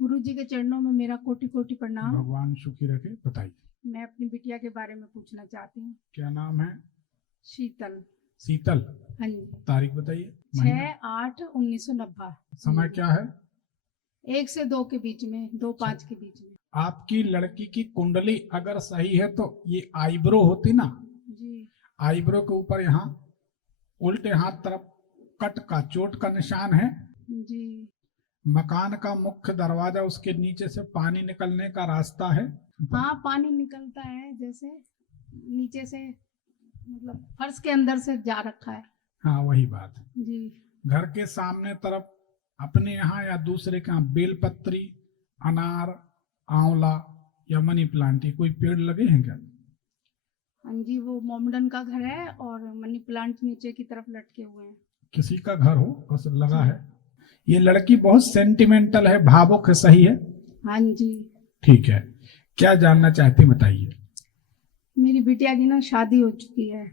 गुरु जी के चरणों में मेरा कोटि कोटि प्रणाम। भगवान सुखी रखे। बताइए, मैं अपनी बिटिया के बारे में पूछना चाहती हूँ। क्या नाम है? शीतल। शीतल। हाँ जी। तारीख बताइए। 6/8/1990। समय क्या है? 1 से 2 के बीच में, 2-5 के बीच में। आपकी लड़की की कुंडली अगर सही है तो ये आईब्रो होती ना जी। आईब्रो के ऊपर यहाँ उल्टे हाथ तरफ कट का चोट का निशान है। जी। मकान का मुख्य दरवाजा, उसके नीचे से पानी निकलने का रास्ता है। हाँ, पानी निकलता है जैसे नीचे से, मतलब फर्श के अंदर से जा रखा है। हाँ, वही बात। जी। घर के सामने तरफ अपने यहाँ या दूसरे के यहाँ बेलपत्री, अनार, आंवला या मनी प्लांट, ये कोई पेड़ लगे हैं क्या? हाँ जी, वो मोमडन का घर है और मनी प्लांट नीचे की तरफ लटके हुए हैं। किसी का घर हो बस लगा है। ये लड़की बहुत सेंटिमेंटल है, भावुक है, सही है? हाँ जी। ठीक है, क्या जानना चाहती बताइए। मेरी बिटिया की ना शादी हो चुकी है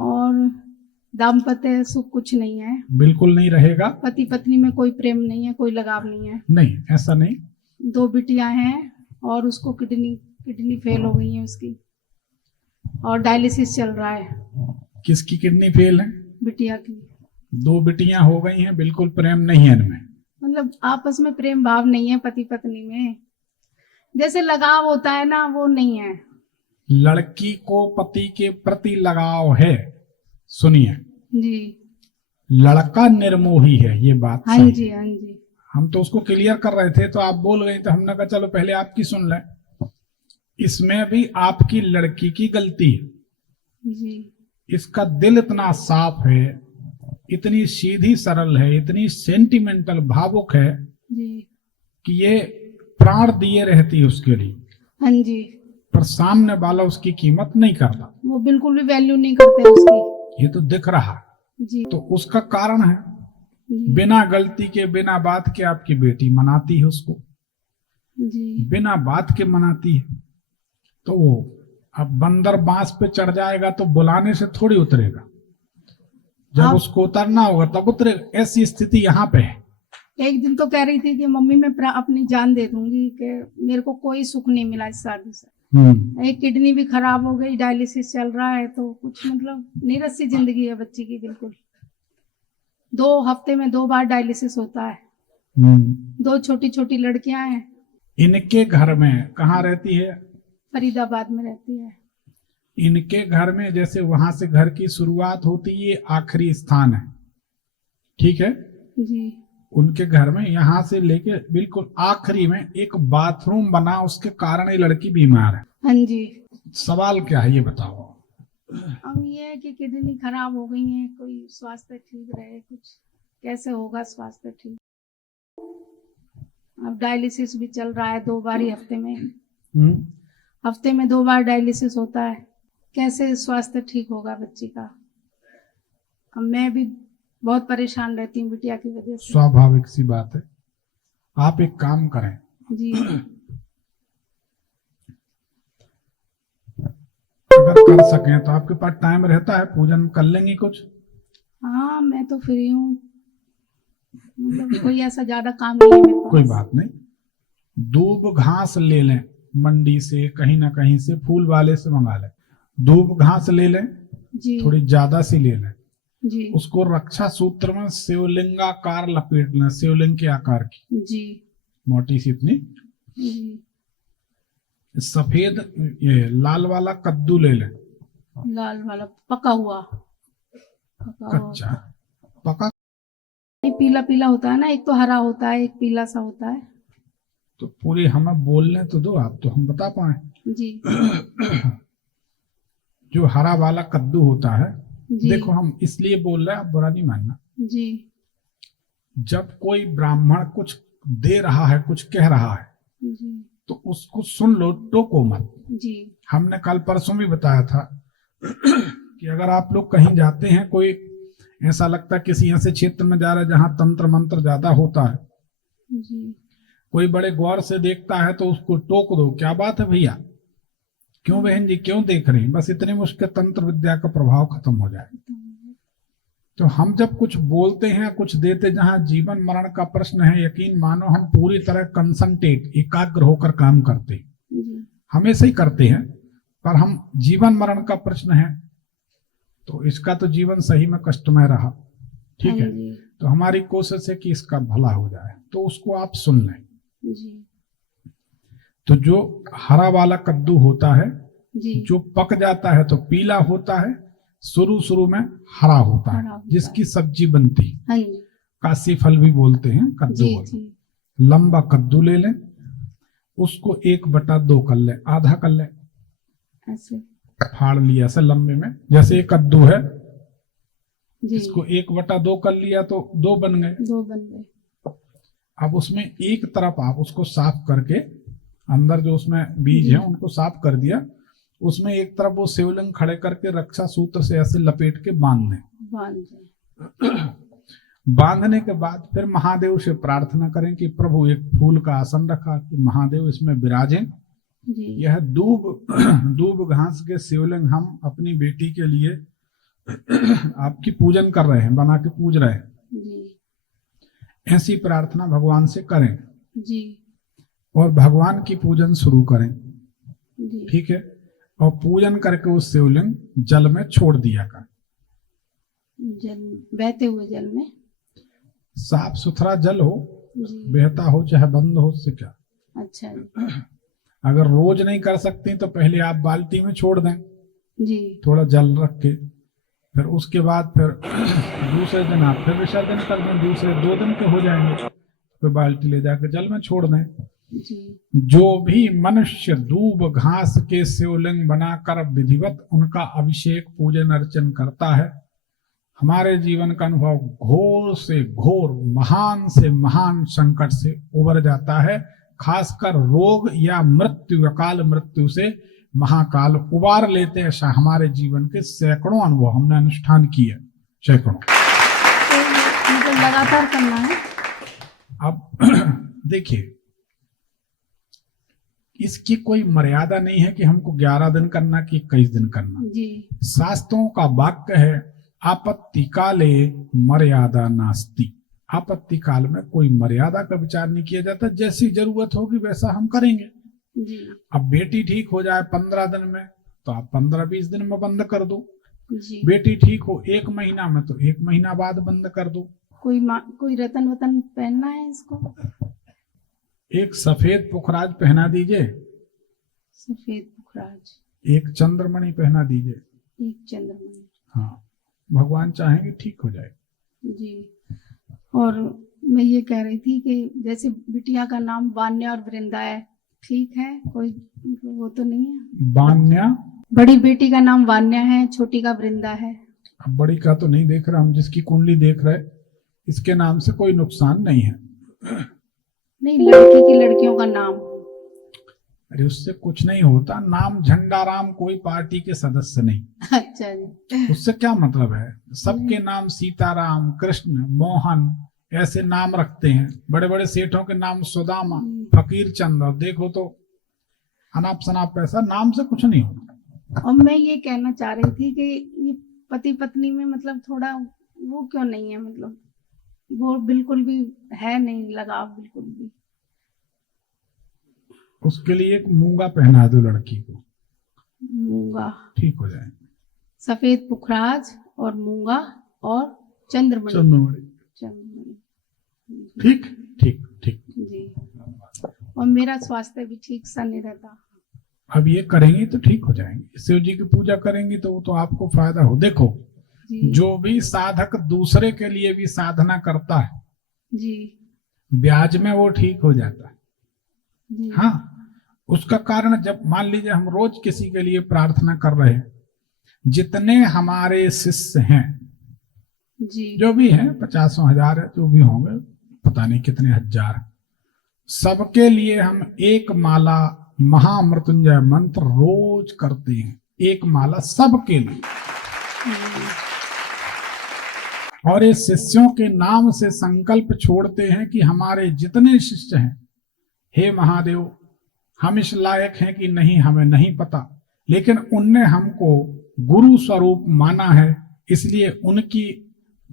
और दाम्पत्य सुख कुछ नहीं है। बिल्कुल नहीं रहेगा। पति पत्नी में कोई प्रेम नहीं है, कोई लगाव नहीं है। नहीं, ऐसा नहीं। 2 बिटियां हैं और उसको किडनी फेल हो गई है उसकी, और डायलिसिस चल रहा है। किसकी किडनी फेल है? बिटिया की। 2 बिटियां हो गई हैं, बिल्कुल प्रेम नहीं है इनमें। मतलब आपस में प्रेम भाव नहीं है पति पत्नी में, जैसे लगाव होता है ना, वो नहीं है। लड़की को पति के प्रति लगाव है। सुनिए जी। लड़का निर्मोही है, ये बात हाँ सही। जी। हाँ जी। हम तो उसको क्लियर कर रहे थे तो आप बोल गए, तो हमने कहा चलो पहले आपकी सुन लें। इसमें भी आपकी लड़की की गलती है। जी। इसका दिल इतना साफ है, इतनी सीधी सरल है, इतनी सेंटिमेंटल भावुक है जी। कि ये प्राण दिए रहती है उसके लिए। हाँ जी। पर सामने वाला उसकी कीमत नहीं करता, वो बिल्कुल भी वैल्यू नहीं करते उसकी। ये तो दिख रहा जी। तो उसका कारण है बिना गलती के, बिना बात के आपकी बेटी मनाती है उसको। जी। बिना बात के मनाती है। तो अब बंदर बांस पे चढ़ जाएगा तो बुलाने से थोड़ी उतरेगा, जब उसको उतरना होगा तब उतरेगा। ऐसी स्थिति यहाँ पे है। एक दिन तो कह रही थी कि मम्मी मैं अपनी जान दे दूंगी, कि मेरे को कोई सुख नहीं मिला इस शादी से। एक किडनी भी खराब हो गई, डायलिसिस चल रहा है, तो कुछ मतलब नीरस सी जिंदगी है बच्ची की बिल्कुल। 2 हफ्ते में 2 बार डायलिसिस होता है। 2 छोटी छोटी लड़कियां हैं। इनके घर में कहाँ रहती है? फरीदाबाद में रहती है। इनके घर में जैसे वहां से घर की शुरुआत होती है, ये आखिरी स्थान है, ठीक है जी। उनके घर में यहाँ से लेके बिल्कुल आखिरी में एक बाथरूम बना, उसके कारण ये लड़की बीमार है। हाँ जी। सवाल क्या है ये बताओ। अब ये है कि किडनी खराब हो गई है, कोई स्वास्थ्य ठीक रहे, कुछ कैसे होगा स्वास्थ्य ठीक। अब डायलिसिस भी चल रहा है 2 बार ही हफ्ते में। हफ्ते में 2 बार डायलिसिस होता है, कैसे स्वास्थ्य ठीक होगा बच्ची का। अब मैं भी बहुत परेशान रहती हूँ बिटिया की वजह से। स्वाभाविक सी बात है। आप एक काम करें जी। अगर कर सकें तो आपके पास टाइम रहता है, पूजन कर लेंगे कुछ? हाँ, मैं तो फ्री हूँ, मतलब कोई ऐसा ज्यादा काम नहीं है मेरे पास। कोई बात नहीं, दूब घास ले लें मंडी से, कहीं ना कहीं से फूल वाले से मंगा लें। दूब घास ले लें जी, थोड़ी ज्यादा सी ले लें जी। उसको रक्षा सूत्र में शिवलिंगाकार लपेट लें, शिवलिंग के आकार की जी, मोटी सी इतनी जी। सफेद ये लाल वाला कद्दू ले लें। लाल वाला पका हुआ? कच्चा पका पीला पीला होता है ना, एक तो हरा होता है, एक पीला सा होता है। तो पूरी हमें बोलने तो दो, आप तो हम बता पाए जी। जो हरा वाला कद्दू होता है जी। देखो हम इसलिए बोल रहे हैं, आप बुरा नहीं मानना जी। जब कोई ब्राह्मण कुछ दे रहा है, कुछ कह रहा है जी, तो उसको सुन लो, टोको मत जी। हमने कल परसों भी बताया था कि अगर आप लोग कहीं जाते हैं, कोई ऐसा लगता है किसी ऐसे क्षेत्र में जा रहे हैं जहां तंत्र मंत्र ज्यादा होता है जी, कोई बड़े गौर से देखता है तो उसको टोक दो, क्या बात है भैया, क्यों बहन जी क्यों देख रही, बस इतने में उसके तंत्र विद्या का प्रभाव खत्म हो जाए। तो हम जब कुछ बोलते हैं, कुछ देते, जहां जीवन मरण का प्रश्न है, यकीन मानो हम पूरी तरह कंसंट्रेट, एकाग्र होकर काम करते हैं, हमेशा ही करते हैं, पर हम जीवन मरण का प्रश्न है तो इसका तो जीवन सही में कष्टमय रहा, ठीक है। तो हमारी कोशिश है कि इसका भला हो जाए, तो उसको आप सुन लें जी। तो जो हरा वाला कद्दू होता है जी। जो पक जाता है तो पीला होता है, शुरू में हरा होता है, जिसकी सब्जी बनती है, काशी फल भी बोलते हैं, कद्दू बोलते। लंबा कद्दू ले लें, उसको 1/2 कर लें, आधा कर लें, ऐसे फाड़ लिया ऐसे लंबे में, जैसे एक कद्दू है जी। इसको 1/2 कर लिया तो 2 बन गए। 2 बन गए। अब उसमें एक तरफ आप उसको साफ करके, अंदर जो उसमें बीज है उनको साफ कर दिया, उसमें एक तरफ वो शिवलिंग खड़े करके रक्षा सूत्र से ऐसे लपेट के बांध दें। बांधने के बाद फिर महादेव से प्रार्थना करें कि प्रभु एक फूल का आसन रखा कि महादेव इसमें विराजें। यह दूब घास के शिवलिंग हम अपनी बेटी के लिए आपकी पूजन कर रहे हैं, बना के पूज रहे हैं। ऐसी प्रार्थना भगवान से करें जी। और भगवान की पूजन शुरू करें, ठीक है। और पूजन करके उस शिवलिंग जल में छोड़ दिया कर, बहते हुए जल में, साफ सुथरा जल हो, बहता हो चाहे बंद हो, उससे क्या। अच्छा। अगर रोज नहीं कर सकती तो पहले आप बाल्टी में छोड़ दें जी, थोड़ा जल रख के, फिर उसके बाद फिर दूसरे दिन आप फिर विसर्जन कर दें, दूसरे 2 दिन के हो जाएंगे, फिर बाल्टी ले जाकर जल में छोड़ दें जी। जो भी मनुष्य दूब घास के शिवलिंग बनाकर विधिवत उनका अभिषेक पूजन अर्चन करता है, हमारे जीवन का अनुभव घोर से घोर, महान से महान संकट से उबर जाता है। खासकर रोग या मृत्यु, अकाल मृत्यु से महाकाल उबार लेते हैं। ऐसा हमारे जीवन के सैकड़ों अनुभव हमने अनुष्ठान किए, सैकड़ों। तो लगातार करना है। अब देखिए, इसकी कोई मर्यादा नहीं है कि हमको 11 दिन करना कि 21 दिन करना जी। शास्त्रों का वाक्य है, आपत्ति काले मर्यादा नास्ति। आपत्ति काल में कोई मर्यादा का विचार नहीं किया जाता, जैसी जरूरत होगी वैसा हम करेंगे जी। अब बेटी ठीक हो जाए 15 दिन में तो आप 15-20 दिन में बंद कर दो जी। बेटी ठीक हो 1 महीना में तो 1 महीना बाद बंद कर दो। कोई रतन वतन पहनना है इसको? एक सफेद पुखराज पहना दीजिए, सफेद पुखराज, एक चंद्रमणि पहना दीजिए, एक चंद्रमणि। हाँ, भगवान चाहेंगे ठीक हो जाए जी। और मैं ये कह रही थी कि जैसे बिटिया का नाम वान्या और वृंदा है, ठीक है, कोई वो तो नहीं है? वान्या, बड़ी बेटी का नाम वान्या है, छोटी का वृंदा है। अब बड़ी का तो नहीं देख रहा, हम जिसकी कुंडली देख रहे, इसके नाम से कोई नुकसान नहीं है। नहीं, लड़की की लड़कियों का नाम। अरे उससे कुछ नहीं होता, नाम झंडाराम कोई पार्टी के सदस्य नहीं। अच्छा जी। उससे क्या मतलब है? सबके नाम सीताराम, कृष्ण, मोहन ऐसे नाम रखते हैं। बड़े बड़े सेठों के नाम सुदामा, फकीर चंद, और देखो तो अनाप शनाप पैसा, नाम से कुछ नहीं होता। और मैं ये कहना चाह रही थी कि ये पति पत्नी में मतलब थोड़ा वो क्यों नहीं है, मतलब वो बिल्कुल भी है नहीं लगाव, बिल्कुल भी। उसके लिए एक मूंगा पहना दो लड़की को, मूंगा, ठीक हो जाए। सफेद पुखराज और मूंगा और चंद्रमणि। चंद्रमणि, ठीक ठीक ठीक जी। और मेरा स्वास्थ्य भी ठीक सा नहीं रहता। अब ये करेंगी तो ठीक हो जाएंगे। शिव जी की पूजा करेंगी तो वो तो आपको फायदा हो। देखो जी। जो भी साधक दूसरे के लिए भी साधना करता है जी, ब्याज में वो ठीक हो जाता है जी। हाँ, उसका कारण, जब मान लीजिए हम रोज किसी के लिए प्रार्थना कर रहे हैं, जितने हमारे शिष्य हैं जी, जो भी हैं, 50,000 है, जो भी होंगे, पता नहीं कितने हजार, सबके लिए हम एक माला महामृत्युंजय मंत्र रोज करते हैं, एक माला सबके लिए। और ये शिष्यों के नाम से संकल्प छोड़ते हैं कि हमारे जितने शिष्य हैं, हे महादेव, हम इस लायक हैं कि नहीं हमें नहीं पता, लेकिन उनने हमको गुरु स्वरूप माना है, इसलिए उनकी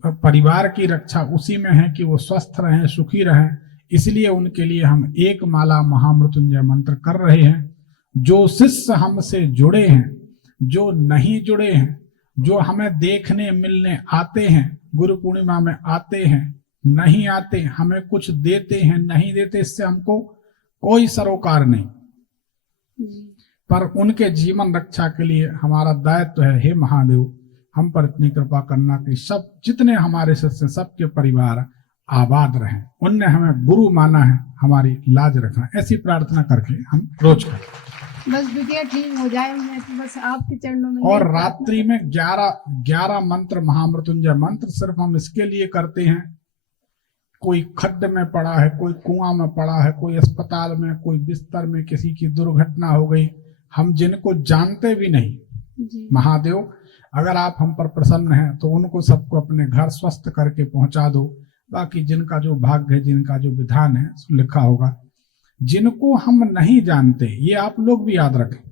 परिवार की रक्षा उसी में है कि वो स्वस्थ रहें, सुखी रहें। इसलिए उनके लिए हम एक माला महामृत्युंजय मंत्र कर रहे हैं। जो शिष्य हमसे जुड़े हैं, जो नहीं जुड़े हैं, जो हमें देखने मिलने आते हैं, गुरु पूर्णिमा में आते हैं, नहीं आते, हमें कुछ देते हैं, नहीं देते, इससे हमको कोई सरोकार नहीं, पर उनके जीवन रक्षा के लिए हमारा दायित्व है। हे महादेव, हम पर इतनी कृपा करना कि सब जितने हमारे शिष्य, सबके परिवार आबाद रहें। उनने हमें गुरु माना है, हमारी लाज रखना, ऐसी प्रार्थना करके हम रोज करें। बस बिटिया ठीक हो जाए, मैं तो बस आपके चरणों में। और रात्रि में 11 मंत्र, महामृत्युंजय मंत्र सिर्फ हम इसके लिए करते हैं, कोई खड्ड में पड़ा है, कोई कुआं में पड़ा है, कोई अस्पताल में, कोई बिस्तर में किसी की दुर्घटना हो गई, हम जिनको जानते भी नहीं, महादेव अगर आप हम पर प्रसन्न हैं तो उनको सबको अपने घर स्वस्थ करके पहुंचा दो। बाकी जिनका जो भाग्य है, जिनका जो विधान है लिखा होगा। जिनको हम नहीं जानते, ये आप लोग भी याद रखें,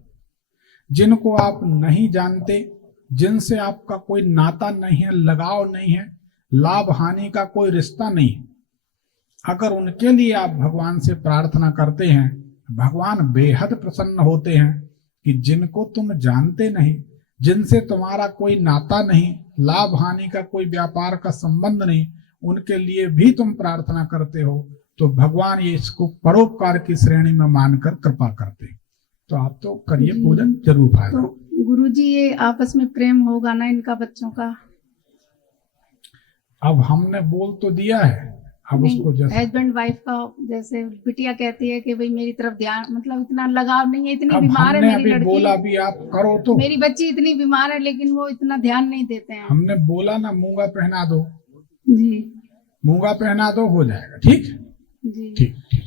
जिनको आप नहीं जानते, जिनसे आपका कोई नाता नहीं है, लगाव नहीं है, लाभ हानि का कोई रिश्ता नहीं है, अगर उनके लिए आप भगवान से प्रार्थना करते हैं, भगवान बेहद प्रसन्न होते हैं कि जिनको तुम जानते नहीं, जिनसे तुम्हारा कोई नाता नहीं, लाभ हानि का कोई व्यापार का संबंध नहीं, उनके लिए भी तुम प्रार्थना करते हो, तो भगवान ये इसको परोपकार की श्रेणी में मानकर कृपा करते हैं। तो आप तो करिए पूजन, जरूर फायदा। तो गुरुजी ये आपस में प्रेम होगा ना इनका, बच्चों का? अब हमने बोल तो दिया है, अब उसको जैसे हस्बैंड वाइफ का, जैसे बिटिया कहती है कि भाई मेरी तरफ ध्यान, मतलब इतना लगाव नहीं है, इतनी बीमार है मेरी लड़की, बोला भी आप करो तो, मेरी बच्ची इतनी बीमार है लेकिन वो इतना ध्यान नहीं देते हैं। हमने बोला ना मूंगा पहना दो जी, मूंगा पहना दो, हो जाएगा। ठीक जी, ठीक ठीक।